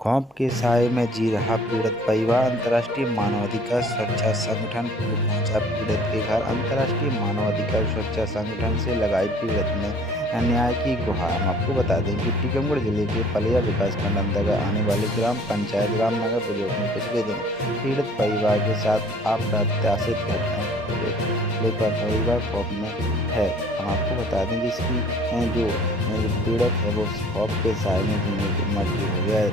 खौफ के साए में जी रहा पीड़ित परिवार अंतर्राष्ट्रीय मानवाधिकार सुरक्षा संगठन पहुंचा पीड़ित के घर। अंतर्राष्ट्रीय मानवाधिकार सुरक्षा संगठन से लगाई पीड़ित ने न्याय की गुहार। हम आपको बता दें कि टीकमगढ़ जिले के पलिया विकासखंड अंतर्गत आने वाली ग्राम पंचायत रामनगर प्रयोग में पिछले दिन पीड़ित परिवार के साथ अप्रत्याशित घटना लेकर परिवार खौफ में है। हम आपको बता दें जिसकी जो पीड़ित है वो खौफ के साए में जीने की मजबूर हो गया है।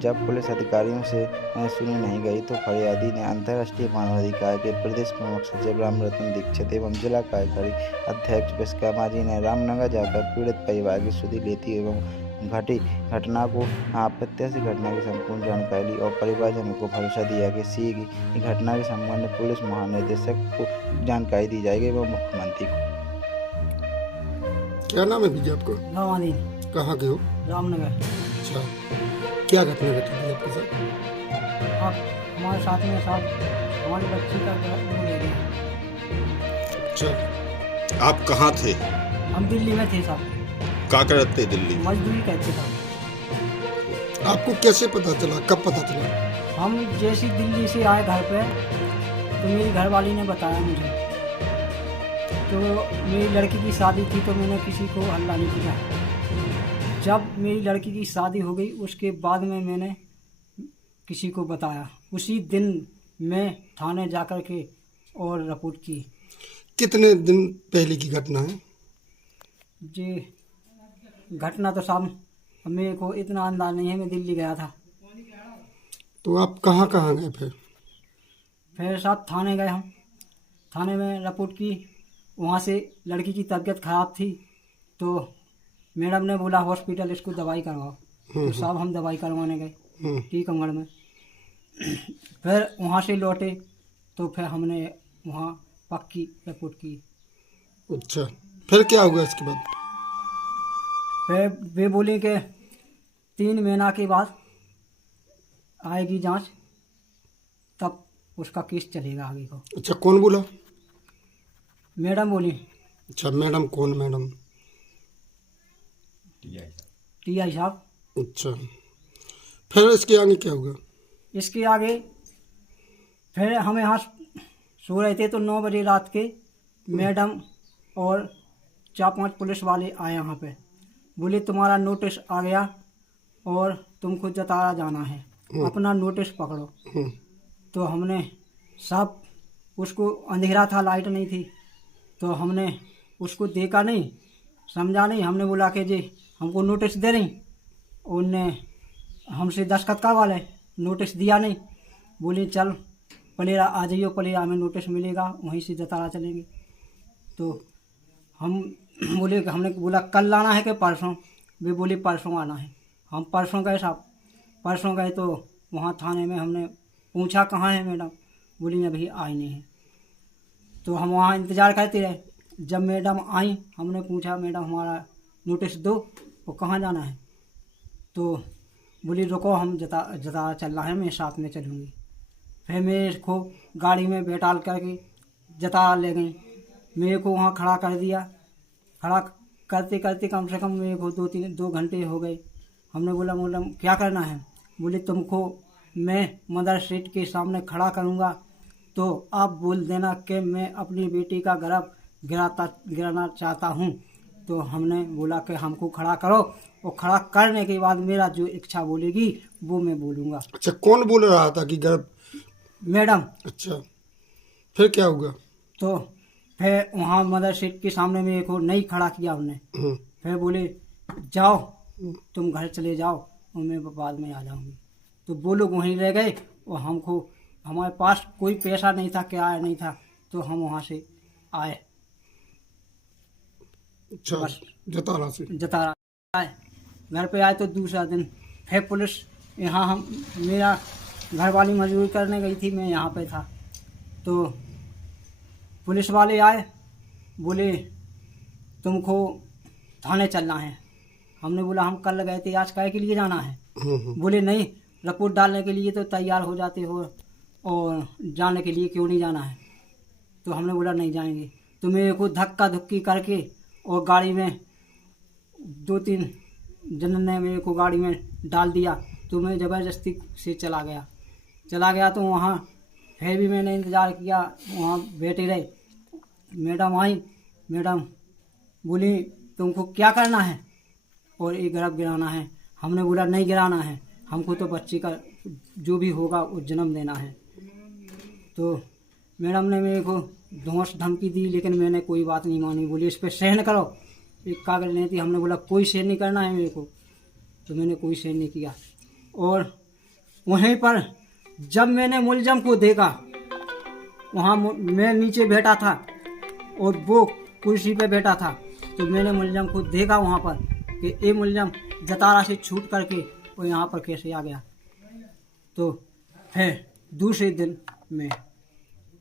जब पुलिस अधिकारियों से सुनी नहीं गई तो फरियादी ने अंतर्राष्ट्रीय मानवाधिकार के प्रदेश प्रमुख सचिव रामरतन दीक्षित एवं जिला कार्यकारी अध्यक्ष विश्वकर्मा जी ने रामनगर जाकर पीड़ित परिवार की सुधि लेती एवं घटी घटना को अप्रत्याशित घटना की संपूर्ण जानकारी ली और परिवारजनों को भरोसा दिया कि शीघ्र घटना के संबंध में पुलिस महानिदेशक को जानकारी दी जाएगी एवं मुख्यमंत्री को। क्या नाम है भैया आपको? रामादीन। कहाँ के हो? रामनगर। अच्छा, क्या घटना घटी थी आपके साथ? आप हमारे साथ में साहब हमारी बच्ची का वो ले गए। अच्छा, आप कहाँ थे? हम दिल्ली में थे साहब। क्या करते दिल्ली? मजदूरी करते साहब। आपको कैसे पता चला, कब पता चला? हम जैसे दिल्ली से आए घर पे तो मेरी घरवाली ने बताया मुझे। तो मेरी लड़की की शादी थी तो मैंने किसी को हल्ला नहीं किया। जब मेरी लड़की की शादी हो गई उसके बाद में मैंने किसी को बताया। उसी दिन मैं थाने जाकर के और रिपोर्ट की। कितने दिन पहले की घटना है? जी घटना तो साहब मेरे को इतना अंदाज नहीं है। मैं दिल्ली गया था। तो आप कहाँ कहाँ गए फिर साहब थाने गए। हम थाने में रिपोर्ट की। वहाँ से लड़की की तबीयत ख़राब थी तो मैडम ने बोला हॉस्पिटल इसको दवाई करवाओ। तो साहब हम दवाई करवाने गए टीकमगढ़ में। फिर वहाँ से लौटे तो फिर हमने वहाँ पक्की रिपोर्ट की। अच्छा, फिर क्या हुआ इसके बाद? फिर वे बोले कि 3 महीना के बाद आएगी जांच, तब उसका केस चलेगा आगे को। अच्छा, कौन बोला? मैडम बोली। अच्छा, मैडम कौन मैडम? टीआई साहब। अच्छा, फिर इसके आगे क्या हुआ? इसके आगे फिर हम यहाँ सो रहे थे तो 9 बजे रात के मैडम और 4-5 पुलिस वाले आए यहाँ पे। बोले तुम्हारा नोटिस आ गया और तुमको जतारा जाना है, अपना नोटिस पकड़ो। तो हमने सब उसको अंधेरा था, लाइट नहीं थी, तो हमने उसको देखा नहीं, समझा नहीं। हमने बोला कि जी हमको नोटिस दे रही। उनने हमसे दस्तखत करवा ले, नोटिस दिया नहीं। बोले चल पलेरा आ जाइयो, पलेरा में नोटिस मिलेगा, वहीं से जतारा चलेंगे। तो हम बोले कि हमने बोला कल लाना है कि परसों? वे बोले परसों आना है। हम परसों गए साहब। परसों गए तो वहाँ थाने में हमने पूछा कहाँ है मैडम? बोली अभी आई नहीं है। तो हम वहाँ इंतज़ार करते रहे। जब मैडम आई हमने पूछा मैडम हमारा नोटिस दो, वो कहाँ जाना है? तो बोली रुको हम जतारा चल रहा है, मैं साथ में चलूँगी। फिर मेरे को गाड़ी में बैठाल करके जतारा ले गई। मेरे को वहाँ खड़ा कर दिया। खड़ा करते करते कम से कम मेरे को 2 घंटे हो गए। हमने बोला मैडम क्या करना है? बोले तुमको मैं मजिस्ट्रेट के सामने खड़ा करूँगा तो आप बोल देना कि मैं अपनी बेटी का गर्भ गिराना चाहता हूँ। तो हमने बोला कि हमको खड़ा करो और खड़ा करने के बाद मेरा जो इच्छा बोलेगी वो मैं बोलूँगा। अच्छा, कौन बोल रहा था कि गर्भ? मैडम। अच्छा, फिर क्या हुआ? तो फिर वहाँ मजिस्ट्रेट के सामने मेरे को नहीं खड़ा किया उन्होंने। फिर बोले जाओ तुम घर चले जाओ और मैं बाद में आ जाऊँगी। तो वो लोग वहीं रह गए और हमको हमारे पास कोई पैसा नहीं था, क्या नहीं था, तो हम वहाँ से आए। अच्छा, जतारा से जतारा आए। घर पे आए तो दूसरा दिन फिर पुलिस यहाँ हम मेरा घरवाली मजदूरी करने गई थी, मैं यहाँ पे था। तो पुलिस वाले आए, बोले तुमको थाने चलना है। हमने बोला हम कल गए थे, आज काहे के लिए जाना है? बोले नहीं रिपोर्ट डालने के लिए तो तैयार हो जाते हो और जाने के लिए क्यों नहीं जाना है? तो हमने बोला नहीं जाएंगे। तो मेरे को धक्का धुक्की करके और गाड़ी में 2-3 जनों ने मेरे को गाड़ी में डाल दिया। तो तो मैं ज़बरदस्ती से चला गया तो वहाँ फिर भी मैंने इंतज़ार किया, वहाँ बैठे रहे। मैडम आई, मैडम बोली तुमको क्या करना है और एक गर्भ गिराना है। हमने बोला नहीं गिराना है, हमको तो बच्चे का जो भी होगा वो जन्म देना है। तो मैडम ने मेरे को धौंस धमकी दी, लेकिन मैंने कोई बात नहीं मानी। बोली इस पर सहन करो, एक कागज नहीं थी। हमने बोला कोई सहन नहीं करना है मेरे को, तो मैंने कोई सहन नहीं किया। और वहीं पर जब मैंने मुलजम को देखा, वहाँ मैं नीचे बैठा था और वो कुर्सी पे बैठा था, तो मैंने मुलजम को देखा वहाँ पर कि ये मुलजम जतारा से छूट करके वो यहाँ पर कैसे आ गया। तो फिर दूसरे दिन मैं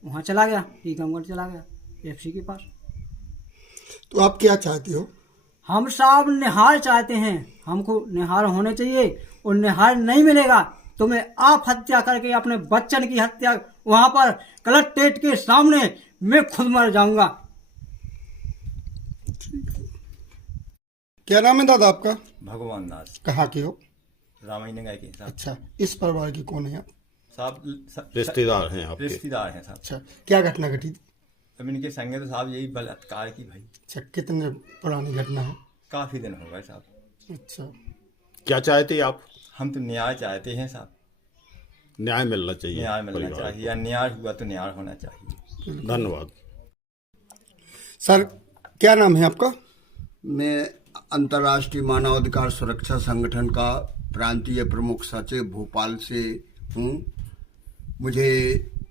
वहाँ चला गया, टीकमगढ़ चला गया, एफसी के पास। तो आप क्या चाहते हो? हम साहब निहार चाहते हैं, हमको निहार होने चाहिए, और निहार नहीं मिलेगा तो मैं आप हत्या करके अपने बच्चन की हत्या वहाँ पर कलेक्ट्रेट के सामने मैं खुद मर जाऊंगा। क्या नाम है दादा आपका? भगवान दास, कहाँ के हो? रामायण के साहब। अच्छा, इस परिवार के कौन है आप? साहब रिश्तेदार हैं आपके? रिश्तेदार हैं साहब। अच्छा, क्या घटना घटी थी? अब इनके संगे तो साहब यही बलात्कार की भाई। अच्छा, कितने पुरानी घटना है? काफी दिन हो गए साहब। अच्छा, क्या चाहते आप? हम तो न्याय चाहते हैं साहब, न्याय मिलना चाहिए, न्याय मिलना परिवार चाहिए, या न्याय हुआ तो न्याय होना चाहिए। को। धन्यवाद। सर क्या नाम है आपका? मैं अंतर्राष्ट्रीय मानवाधिकार सुरक्षा संगठन का प्रांतीय प्रमुख सचिव भोपाल से हूँ। मुझे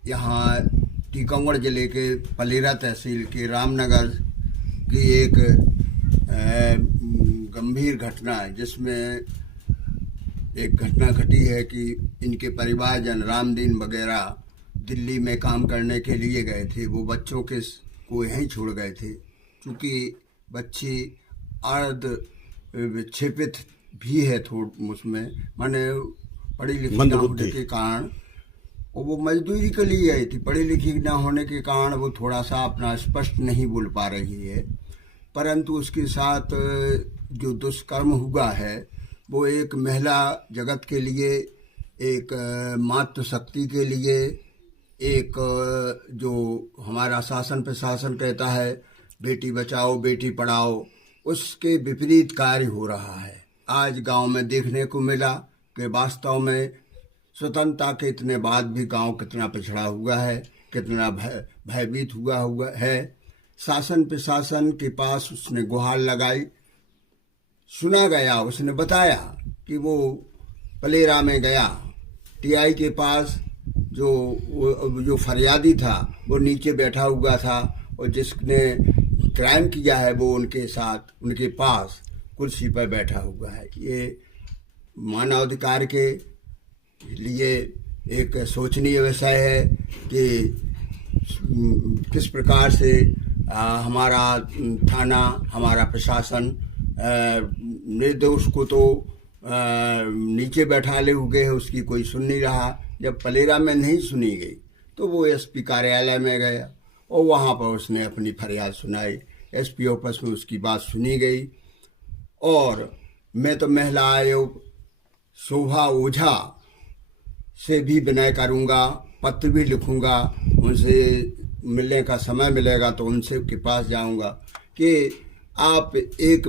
यहाँ टीकमगढ़ जिले के पलेरा तहसील के रामनगर की एक गंभीर घटना है, जिसमें एक घटना घटी है कि इनके परिवारजन रामदीन वगैरह दिल्ली में काम करने के लिए गए थे। वो बच्चों को यहीं छोड़ गए थे, क्योंकि बच्ची अर्ध विक्षेपित भी है उसमें, माने पढ़ी लिखी ना होने के कारण, और वो मजदूरी के लिए आई थी। पढ़ी लिखी ना होने के कारण वो थोड़ा सा अपना स्पष्ट नहीं बोल पा रही है, परंतु उसके साथ जो दुष्कर्म हुआ है वो एक महिला जगत के लिए, एक मातृशक्ति के लिए, एक जो हमारा शासन प्रशासन कहता है बेटी बचाओ बेटी पढ़ाओ, उसके विपरीत कार्य हो रहा है। आज गांव में देखने को मिला कि वास्तव में स्वतंत्रता के इतने बाद भी गांव कितना पिछड़ा हुआ है, कितना भयभीत हुआ है। शासन प्रशासन के पास उसने गुहार लगाई, सुना गया। उसने बताया कि वो पलेरा में गया, टीआई के पास जो फरियादी था वो नीचे बैठा हुआ था, और जिसने क्राइम किया है वो उनके साथ उनके पास कुर्सी पर बैठा हुआ है। ये मानवाधिकार के लिए एक सोचनीय विषय है कि किस प्रकार से हमारा थाना, हमारा प्रशासन निर्दोष को तो नीचे बैठाले हुए है, उसकी कोई सुन नहीं रहा। जब पलेरा में नहीं सुनी गई तो वो एसपी कार्यालय में गया और वहाँ पर उसने अपनी फरियाद सुनाई। एसपी ऑफिस में उसकी बात सुनी गई, और मैं तो महिला आयोग शोभा ओझा से भी विनय करूँगा, पत्र भी लिखूँगा, उनसे मिलने का समय मिलेगा तो उनसे के पास जाऊँगा कि आप एक